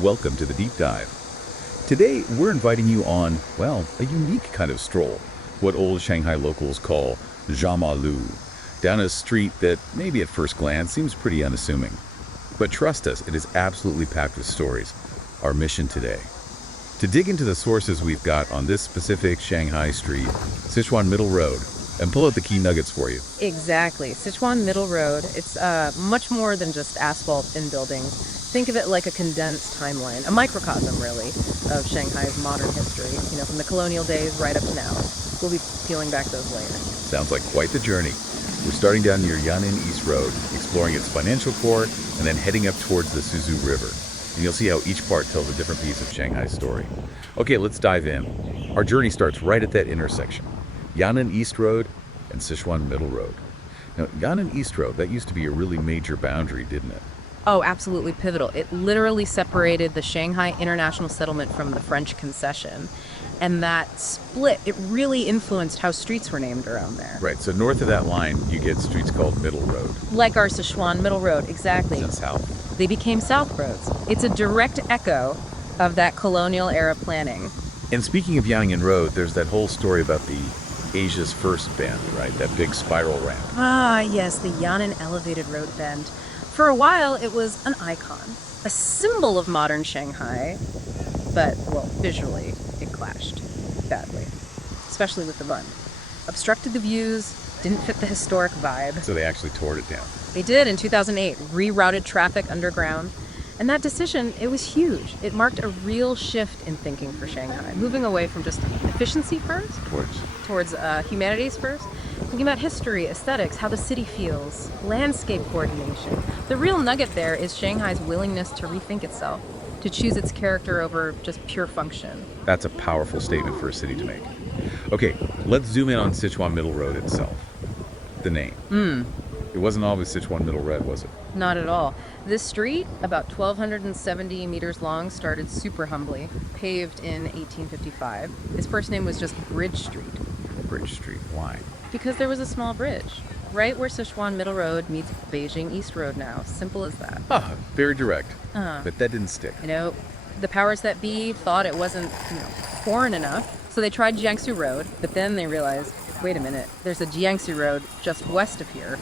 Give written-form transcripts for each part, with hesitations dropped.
welcome to the deep dive. Today, we're inviting you on, well, a unique kind of stroll, what old Shanghai locals call Lu, down a street that maybe at first glance seems pretty unassuming. But trust us, it is absolutely packed with stories. Our mission today, to dig into the sources we've got on this specific Shanghai street, Sichuan Middle Road, and pull out the key nuggets for you. Exactly. Sichuan Middle Road, it's much more than just asphalt and buildings. Think of it like a condensed timeline, a microcosm, really, of Shanghai's modern history, from the colonial days right up to now. We'll be peeling back those layers. Sounds like quite the journey. We're starting down near Yan'an East Road, exploring its financial core, and then heading up towards the Suzhou River. And you'll see how each part tells a different piece of Shanghai's story. Okay, let's dive in. Our journey starts right at that intersection, Yan'an East Road and Sichuan Middle Road. Now, Yan'an East Road, that used to be a really major boundary, didn't it? Oh, absolutely pivotal. It literally separated the Shanghai International Settlement from the French concession. And that split, it really influenced how streets were named around there. Right, so north of that line, you get streets called Middle Road. Like our Sichuan Middle Road, exactly. And south. They became South Roads. It's a direct echo of that colonial era planning. And speaking of Yan'an Road, there's that whole story about the Asia's first bend, right? That big spiral ramp. Ah, yes, the Yan'an Elevated Road Bend. For a while, it was an icon, a symbol of modern Shanghai, but, well, visually, it clashed badly, especially with the bund. Obstructed the views, didn't fit the historic vibe. So they actually tore it down. They did in 2008, rerouted traffic underground. And that decision, it was huge. It marked a real shift in thinking for Shanghai, moving away from just efficiency first, towards humanities first, thinking about history, aesthetics, how the city feels, landscape coordination. The real nugget there is Shanghai's willingness to rethink itself, to choose its character over just pure function. That's a powerful statement for a city to make. Okay, let's zoom in on Sichuan Middle Road itself. The name. It wasn't always Sichuan Middle Road, was it? Not at all. This street, about 1,270 meters long, started super humbly, paved in 1855. Its first name was just Bridge Street. Bridge Street, why? Because there was a small bridge, right where Sichuan Middle Road meets Beijing East Road now. Simple as that. Ah, very direct. But that didn't stick. The powers that be thought it wasn't, foreign enough, so they tried Jiangsu Road, but then they realized, wait a minute, there's a Jiangsu Road just west of here.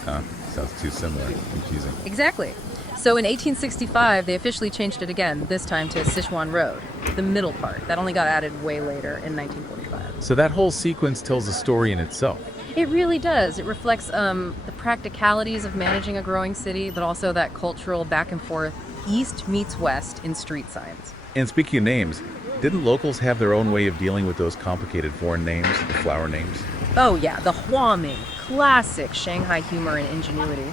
Sounds too similar. Confusing. Exactly. So in 1865, they officially changed it again, this time to Sichuan Road, the middle part. That only got added way later in 1945. So that whole sequence tells a story in itself. It really does. It reflects the practicalities of managing a growing city, but also that cultural back and forth, east meets west in street signs. And speaking of names, didn't locals have their own way of dealing with those complicated foreign names, the flower names? Oh yeah, the Huaming, classic Shanghai humor and ingenuity.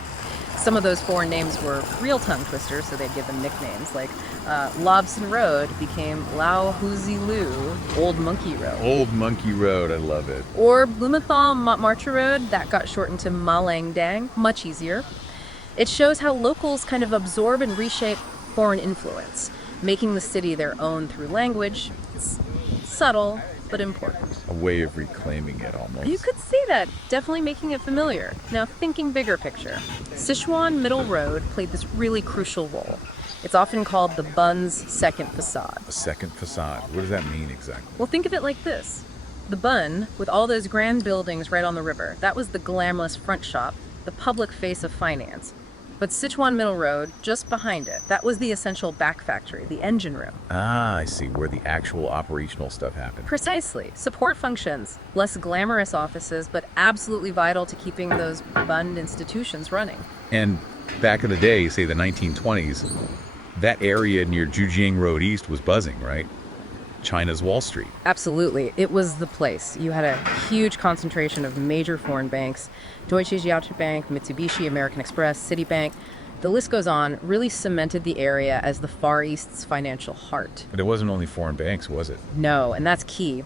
Some of those foreign names were real tongue twisters, so they'd give them nicknames, like Lobson Road became Lao Huzi Lu, Old Monkey Road. Old Monkey Road, I love it. Or Blumenthal Montmartre Road, that got shortened to Malang Dang, much easier. It shows how locals kind of absorb and reshape foreign influence, making the city their own through language. It's subtle, but important. A way of reclaiming it, almost. You could see that, definitely making it familiar. Now, thinking bigger picture. Sichuan Middle Road played this really crucial role. It's often called the Bun's second facade. A second facade. What does that mean exactly? Well, think of it like this. The Bun, with all those grand buildings right on the river, that was the glamorous front shop, the public face of finance. But Sichuan Middle Road, just behind it, that was the essential back factory, the engine room. Ah, I see, where the actual operational stuff happened. Precisely. Support functions, less glamorous offices, but absolutely vital to keeping those Bund institutions running. And back in the day, say the 1920s, that area near Zhujiang Road East was buzzing, right? China's Wall Street. Absolutely. It was the place. You had a huge concentration of major foreign banks, Deutsche Jiaozi Bank, Mitsubishi, American Express, Citibank. The list goes on, really cemented the area as the Far East's financial heart. But it wasn't only foreign banks, was it? No, and that's key.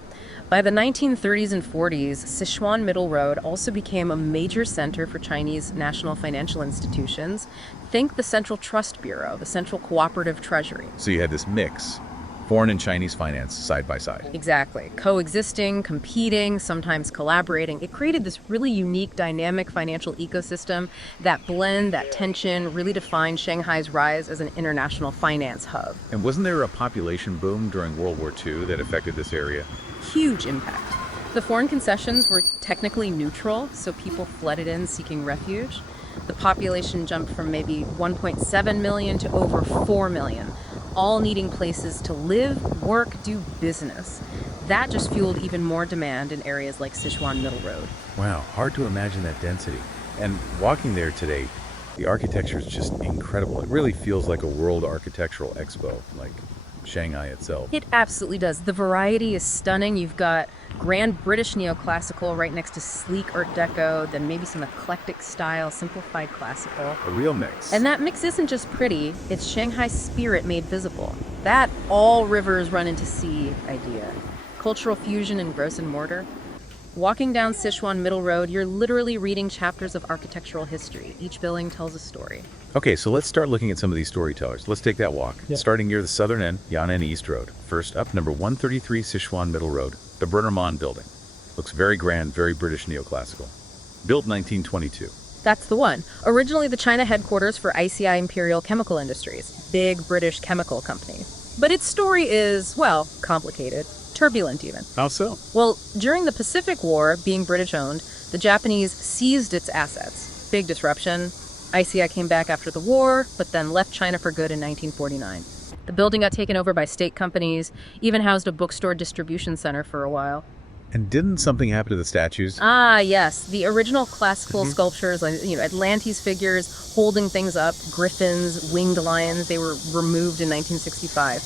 By the 1930s and 40s, Sichuan Middle Road also became a major center for Chinese national financial institutions. Think the Central Trust Bureau, the Central Cooperative Treasury. So you had this mix. Foreign and Chinese finance side by side. Exactly. Coexisting, competing, sometimes collaborating. It created this really unique, dynamic financial ecosystem. That blend, that tension, really defined Shanghai's rise as an international finance hub. And wasn't there a population boom during World War II that affected this area? Huge impact. The foreign concessions were technically neutral, so people flooded in seeking refuge. The population jumped from maybe 1.7 million to over 4 million, all needing places to live, work, do business. That just fueled even more demand in areas like Sichuan Middle Road. Wow, hard to imagine that density. And walking there today, the architecture is just incredible. It really feels like a world architectural expo, like Shanghai itself. It absolutely does. The variety is stunning. You've got grand British neoclassical right next to sleek Art Deco, then maybe some eclectic style, simplified classical. A real mix. And that mix isn't just pretty, it's Shanghai's spirit made visible. That all rivers run into sea idea. Cultural fusion in gross and mortar. Walking down Sichuan Middle Road, you're literally reading chapters of architectural history. Each building tells a story. Okay, so let's start looking at some of these storytellers. Let's take that walk. Yeah. Starting near the southern end, Yan'an East Road. First up, number 133 Sichuan Middle Road, the Brunnermann Building. Looks very grand, very British neoclassical. Built 1922. That's the one. Originally the China headquarters for ICI Imperial Chemical Industries, big British chemical company. But its story is, well, complicated, turbulent even. How so? Well, during the Pacific War, being British-owned, the Japanese seized its assets. Big disruption. ICI came back after the war, but then left China for good in 1949. The building got taken over by state companies, even housed a bookstore distribution center for a while. And didn't something happen to the statues? Ah, yes. The original classical sculptures, like, Atlantes figures holding things up, griffins, winged lions, they were removed in 1965.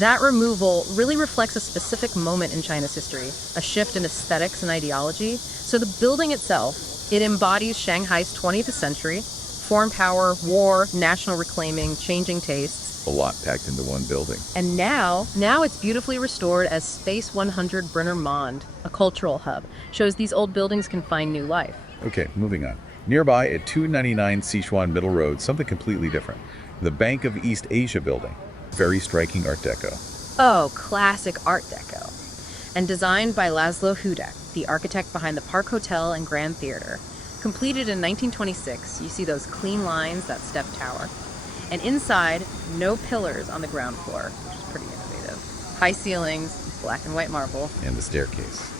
That removal really reflects a specific moment in China's history, a shift in aesthetics and ideology. So the building itself, it embodies Shanghai's 20th century, foreign power, war, national reclaiming, changing tastes. A lot packed into one building. And now it's beautifully restored as Space 100 Brunnermann, a cultural hub. Shows these old buildings can find new life. Okay, moving on. Nearby at 299 Sichuan Middle Road, something completely different. The Bank of East Asia Building. Very striking Art Deco. Oh, classic Art Deco. And designed by Laszlo Hudek, the architect behind the Park Hotel and Grand Theater. Completed in 1926, you see those clean lines, that step tower. And inside, no pillars on the ground floor, which is pretty innovative. High ceilings, black and white marble. And the staircase.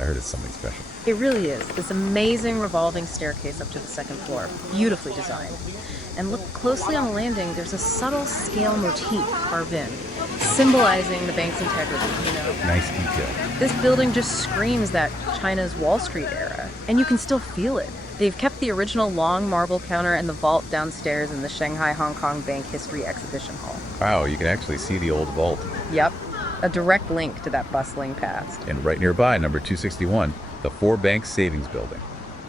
I heard it's something special. It really is. This amazing revolving staircase up to the second floor. Beautifully designed. And look closely on the landing, there's a subtle scale motif carved in, symbolizing the bank's integrity, Nice detail. This building just screams that China's Wall Street era, and you can still feel it. They've kept the original long marble counter and the vault downstairs in the Shanghai-Hong Kong Bank History Exhibition Hall. Wow, you can actually see the old vault. Yep, a direct link to that bustling past. And right nearby, number 261, the Four Banks Savings Building.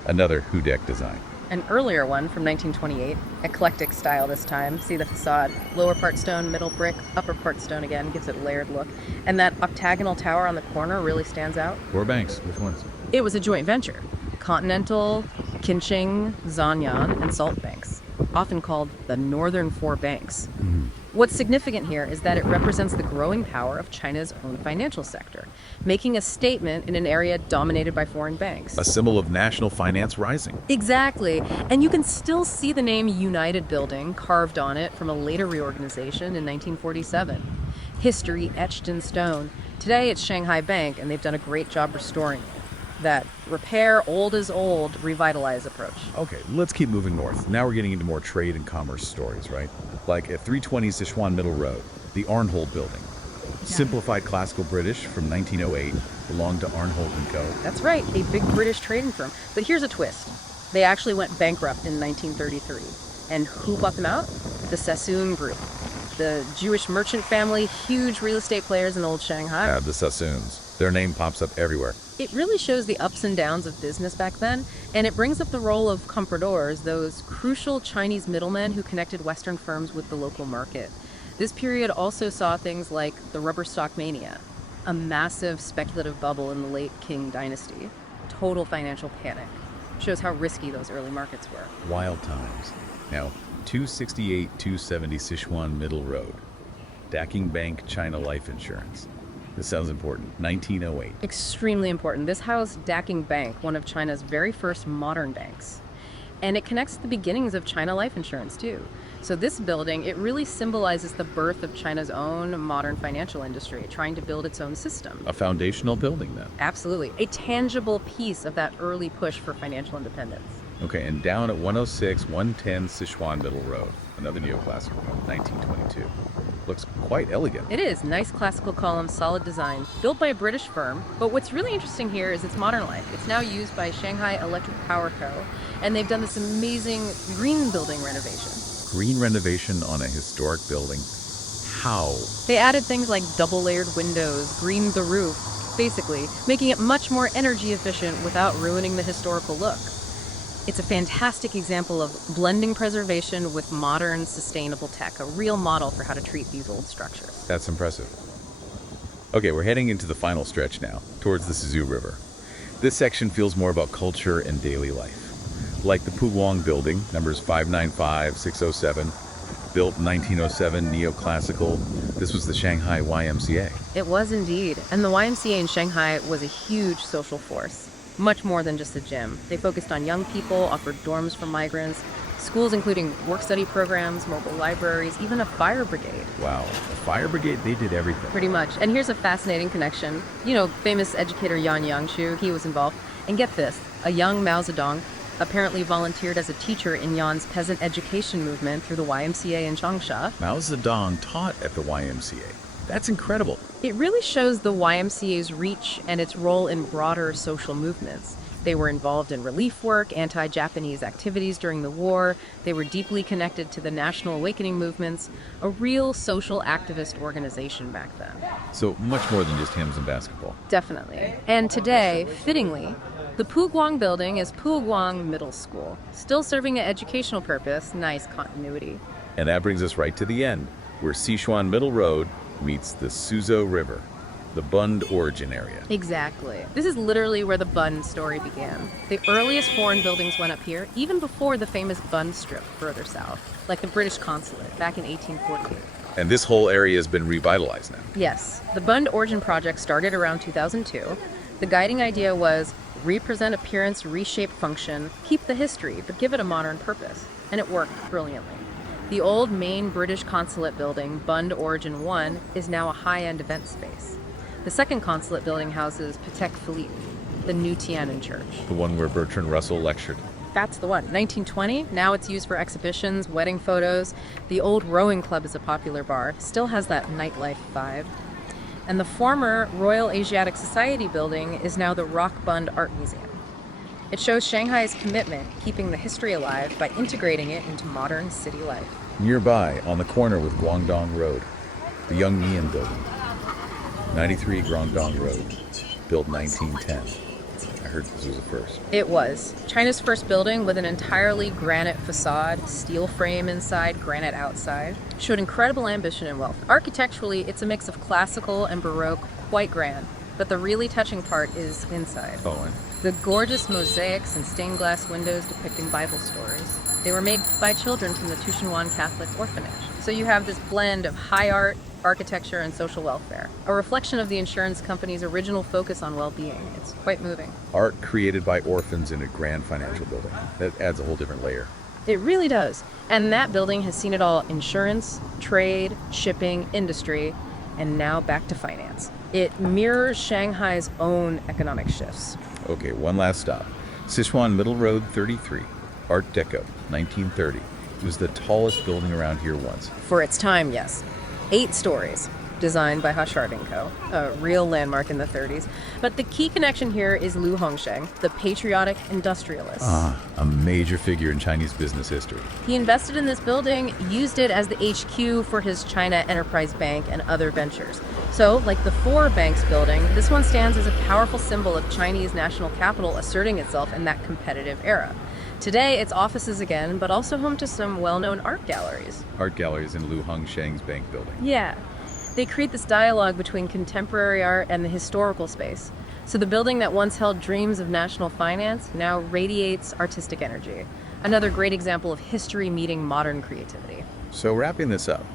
Another Hudek design. An earlier one from 1928, eclectic style this time. See the facade, lower part stone, middle brick, upper part stone again, gives it a layered look. And that octagonal tower on the corner really stands out. Four banks, which ones? It was a joint venture. Continental, Qincheng, Zanyan, and Salt Banks, often called the Northern Four Banks. What's significant here is that it represents the growing power of China's own financial sector, making a statement in an area dominated by foreign banks. A symbol of national finance rising. Exactly. And you can still see the name United Building carved on it from a later reorganization in 1947. History etched in stone. Today it's Shanghai Bank, and they've done a great job restoring it. That repair old is old, revitalize approach. Okay, let's keep moving north. Now we're getting into more trade and commerce stories, right? Like at 320 Sichuan Middle Road, the Arnhold Building. Simplified classical British from 1908, belonged to Arnhold & Co. That's right, a big British trading firm. But here's a twist. They actually went bankrupt in 1933. And who bought them out? The Sassoon Group. The Jewish merchant family, huge real estate players in old Shanghai. The Sassoons. Their name pops up everywhere. It really shows the ups and downs of business back then, and it brings up the role of compradors, those crucial Chinese middlemen who connected Western firms with the local market. This period also saw things like the rubber stock mania, a massive speculative bubble in the late Qing dynasty, total financial panic. Shows how risky those early markets were. Wild times. Now, 268-270 Sichuan Middle Road. Daking Bank China Life Insurance. This sounds important. 1908. Extremely important. This housed Daking Bank, one of China's very first modern banks. And it connects the beginnings of China life insurance, too. So this building, it really symbolizes the birth of China's own modern financial industry, trying to build its own system. A foundational building, then. Absolutely. A tangible piece of that early push for financial independence. Okay, and down at 106, 110 Sichuan Middle Road, another neoclassical one, 1922. Looks quite elegant. It is. Nice classical columns, solid design, built by a British firm. But what's really interesting here is its modern life. It's now used by Shanghai Electric Power Co., and they've done this amazing green building renovation. Green renovation on a historic building. How? They added things like double-layered windows, greened the roof, basically making it much more energy efficient without ruining the historical look. It's a fantastic example of blending preservation with modern, sustainable tech, a real model for how to treat these old structures. That's impressive. Okay, we're heading into the final stretch now, towards the Sizhou River. This section feels more about culture and daily life. Like the Puguang Building, numbers 595, 607, built in 1907, neoclassical. This was the Shanghai YMCA. It was indeed. And the YMCA in Shanghai was a huge social force. Much more than just a gym. They focused on young people, offered dorms for migrants, schools including work-study programs, mobile libraries, even a fire brigade. Wow, the fire brigade, they did everything. Pretty much. And here's a fascinating connection. You know, famous educator Yan Yangshu, he was involved. And get this, a young Mao Zedong apparently volunteered as a teacher in Yan's peasant education movement through the YMCA in Changsha. Mao Zedong taught at the YMCA. That's incredible. It really shows the YMCA's reach and its role in broader social movements. They were involved in relief work, anti-Japanese activities during the war. They were deeply connected to the national awakening movements, a real social activist organization back then. So much more than just hymns and basketball. Definitely. And today, fittingly, the Puguang building is Puguang Middle School, still serving an educational purpose. Nice continuity. And that brings us right to the end, where Sichuan Middle Road meets the Suzhou River, the Bund origin area. Exactly. This is literally where the Bund story began. The earliest foreign buildings went up here, even before the famous Bund Strip further south, like the British consulate back in 1848. And this whole area has been revitalized now. Yes. The Bund Origin project started around 2002. The guiding idea was represent appearance, reshape function, keep the history, but give it a modern purpose. And it worked brilliantly. The old main British consulate building, Bund Origin 1, is now a high-end event space. The second consulate building houses Patek Philippe, the new Tiananmen Church. The one where Bertrand Russell lectured. That's the one. 1920, now it's used for exhibitions, wedding photos. The old rowing club is a popular bar, still has that nightlife vibe. And the former Royal Asiatic Society building is now the Rock Bund Art Museum. It shows Shanghai's commitment, keeping the history alive by integrating it into modern city life. Nearby, on the corner with Guangdong Road, the Young Mian Building. 93 Guangdong Road, built 1910. I heard this was a first. It was. China's first building with an entirely granite facade, steel frame inside, granite outside. Showed incredible ambition and wealth. Architecturally, it's a mix of classical and Baroque, quite grand. But the really touching part is inside. Oh, and The gorgeous mosaics and stained glass windows depicting Bible stories. They were made by children from the Tushanwan Catholic Orphanage. So you have this blend of high art, architecture, and social welfare. A reflection of the insurance company's original focus on well-being. It's quite moving. art created by orphans in a grand financial building. That adds a whole different layer. It really does. And that building has seen it all: insurance, trade, shipping, industry, and now back to finance. It mirrors Shanghai's own economic shifts. Okay, one last stop. Sichuan Middle Road 33, Art Deco, 1930. It was the tallest building around here once. For its time, yes. 8 stories, designed by Hashard & Co., a real landmark in the 30s. But the key connection here is Lu Hongsheng, the patriotic industrialist. A major figure in Chinese business history. He invested in this building, used it as the HQ for his China Enterprise Bank and other ventures. So, like the Four Banks building, this one stands as a powerful symbol of Chinese national capital asserting itself in that competitive era. Today, it's offices again, but also home to some well-known art galleries. Art galleries in Lu Hongsheng's bank building. Yeah. They create this dialogue between contemporary art and the historical space. So the building that once held dreams of national finance now radiates artistic energy. Another great example of history meeting modern creativity. So wrapping this up,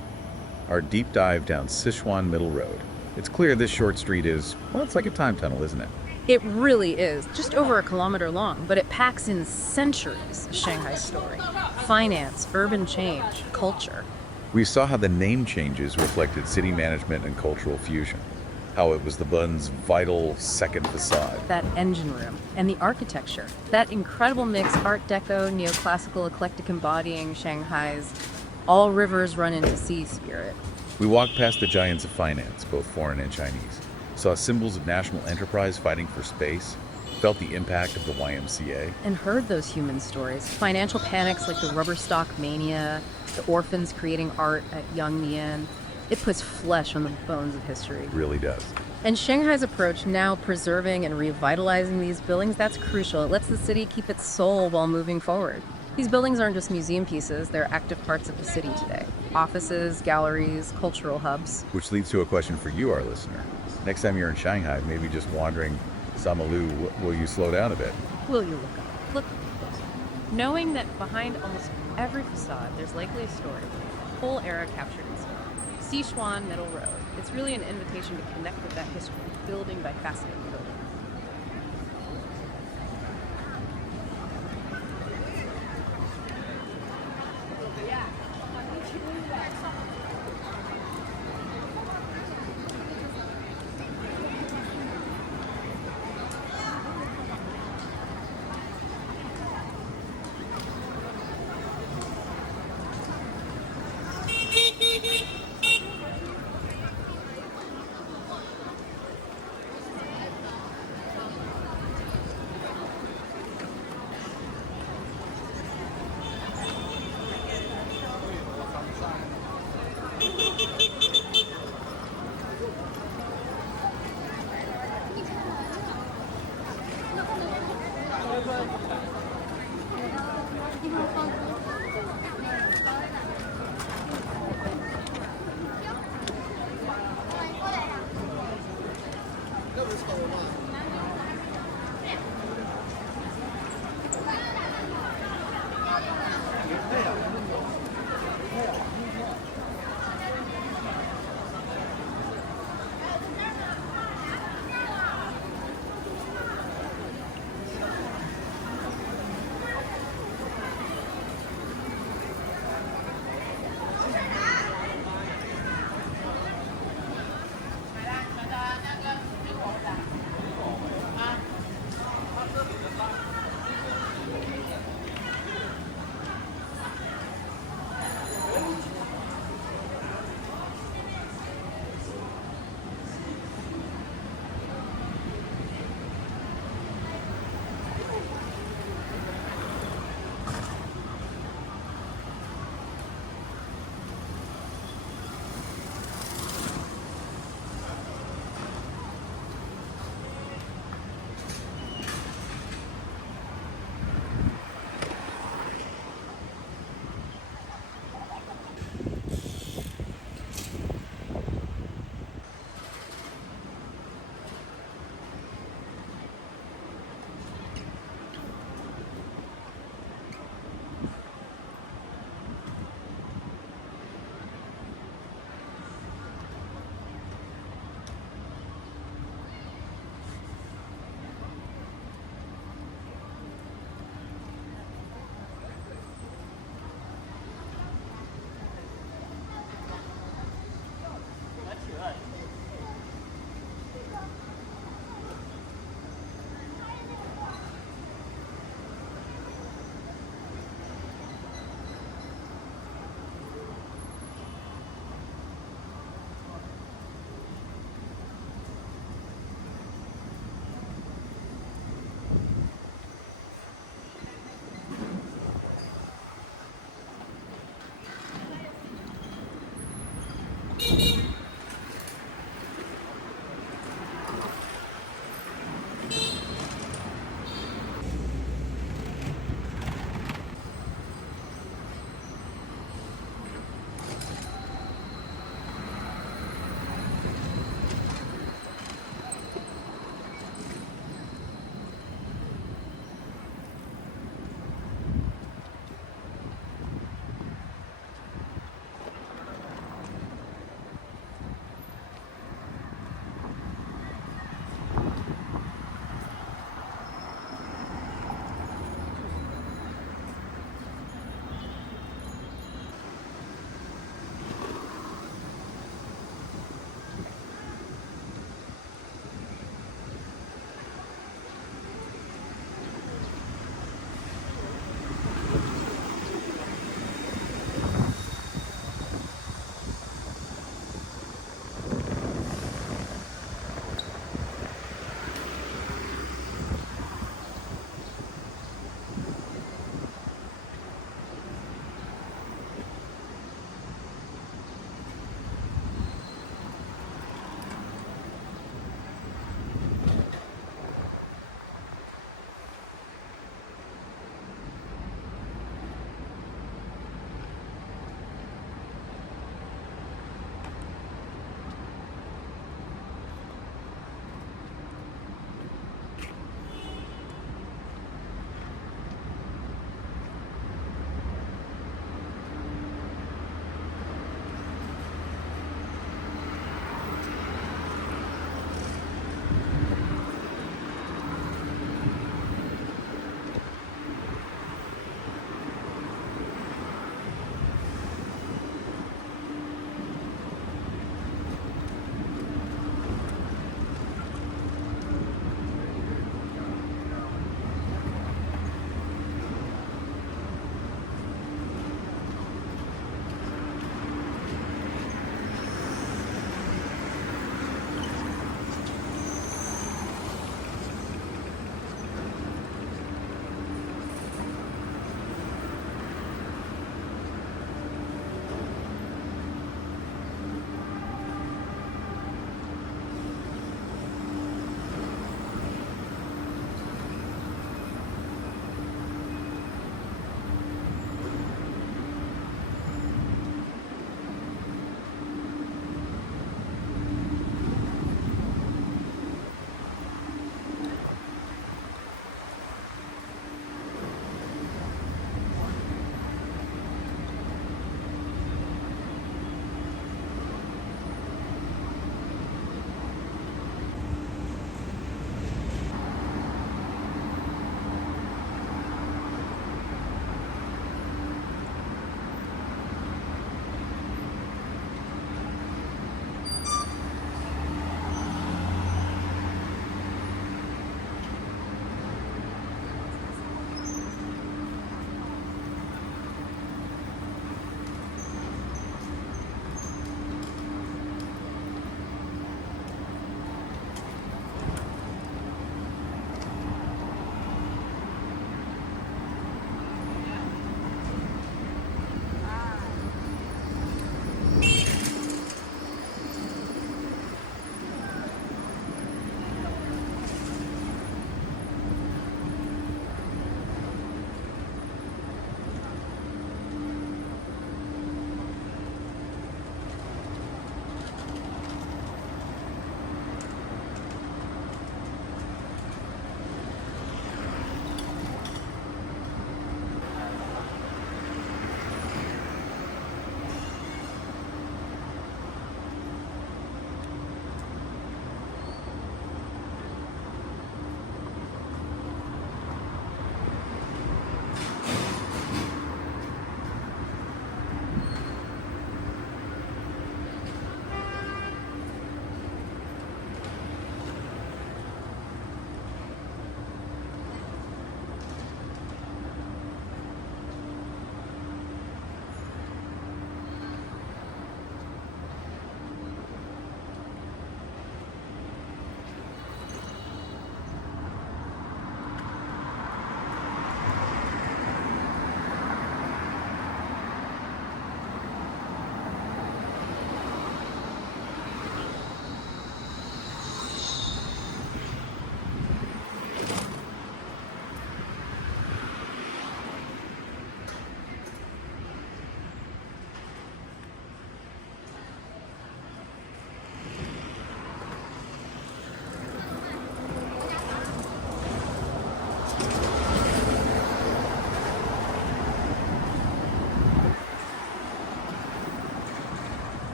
our deep dive down Sichuan Middle Road. It's clear this short street is, well, it's like a time tunnel, isn't it? It really is, just over a kilometer long, but it packs in centuries of Shanghai story. Finance, urban change, culture. We saw how the name changes reflected city management and cultural fusion, how it was the Bun's vital second facade. That engine room and the architecture, that incredible mix Art Deco, neoclassical, eclectic embodying Shanghai's all rivers run into sea spirit. We walked past the giants of finance, both foreign and Chinese, saw symbols of national enterprise fighting for space, felt the impact of the YMCA. And heard those human stories. Financial panics like the rubber stock mania, the orphans creating art at Yangmian. It puts flesh on the bones of history. It really does. And Shanghai's approach, now preserving and revitalizing these buildings, that's crucial. It lets the city keep its soul while moving forward. These buildings aren't just museum pieces, they're active parts of the city today. Offices, galleries, cultural hubs. Which leads to a question for you, our listener. Next time you're in Shanghai, maybe just wandering Samalu, will you slow down a bit? Will you look up? Look closer. Knowing that behind almost every facade, there's likely a story, a whole era captured in stone. Sichuan Middle Road. It's really an invitation to connect with that history, building by fascinating building.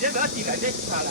先不要低开，再起下来。